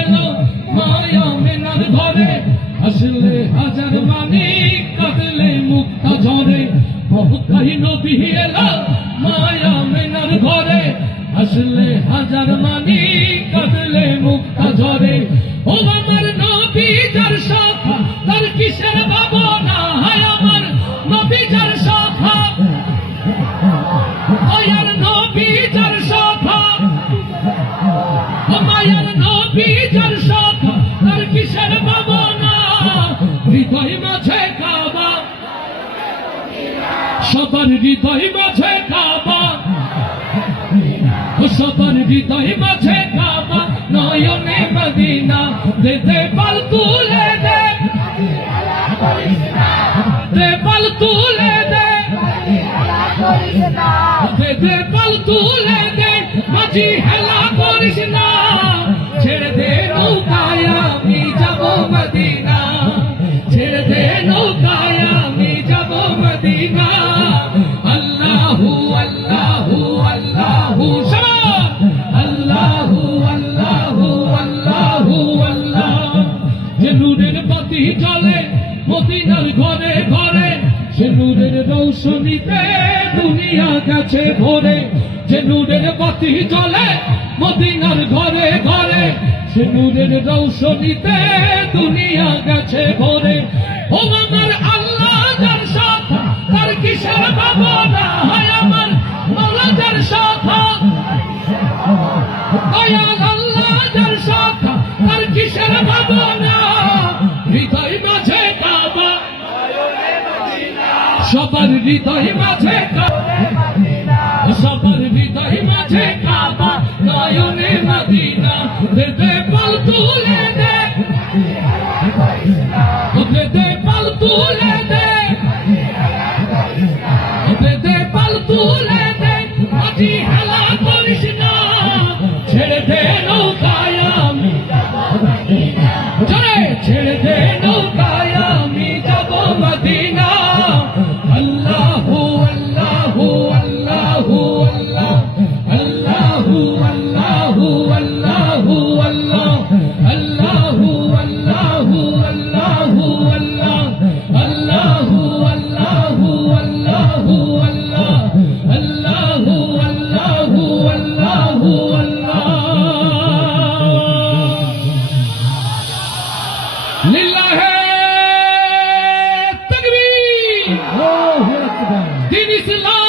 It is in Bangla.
এলো মায়া মেনার ঘরে, আসলে হাজার মানিক কাঁদলে মুক্তা ঝরে। মহকাই নবী এলো মায়া মেনার ঘরে, আসলে হাজার মানিক কাঁদলে মুক্তা ঝরে। ও আমার নবী যার শাখা তার কিসের ভাবনা, হায় আমার নবী যার শাখা, মায়ার নবী যার শাখা, মায়ার নবী যার শাখা তার কিসের ভাবনা। হৃদয় মাঝে কাবা, সবার হৃদয় মাঝে কাবা, সবার হৃদয় মাঝে কাবা, নয়নে মদিনা। দে দে পাল তুলে দে, দে পাল তুলে দে, দে দে পাল তুলে দে, মাঝি হেলা করিস না। ছেড়ে দে নৌকায় আমি যাব মদিনা, ছেড়ে দে নৌকায় আমি যাব মদিনা। আল্লাহু আল্লাহু আল্লাহু আল্লাহু আল্লাহু আল্লাহু আল্লাহ। যে নূরের বাতি জ্বলে মদিনার ঘরে ঘরে, সে নূরের রৌশনীতে দুনিয়া গেছে ভরে। যে নূরের বাতি জ্বলে মদিনার ঘরে ঘরে, সে নূরের রৌশনীতে দুনিয়া গেছে ভরে। ও আমার আল্লাহ যার শাখা তার কিসের ভাবনা, হায় আমার মাওলা যার শাখা, দয়াল আল্লাহ যার শাখা তার কিসের ভাবনা। হৃদয় মাঝে কাবা, সবার হৃদয় মাঝে কাবা, সবার হৃদয় মাঝে কাবা, নয়নে মদিনা। দে দে পাল তুলে দে, দে দে পাল তুলে দে, দে দে পাল তুলে দে, মাঝি হেলা করিস না। ছেড়ে দে নৌকায় আমি, ছেড়ে দে নৌকায় আমি যাব মদিনা। আল্লাহু আল্লাহু আল্লাহু আল্লাহ, আল্লাহু আল্লাহু আল্লাহু আল্লাহ, আল্লাহু আল্লাহু আল্লাহু আল্লাহ, আল্লাহু আল্লাহু আল্লাহু আল্লাহ, আল্লাহু আল্লাহু আল্লাহু আল্লাহ। লিল্লাহে তাকবীর, দিন ইসলাম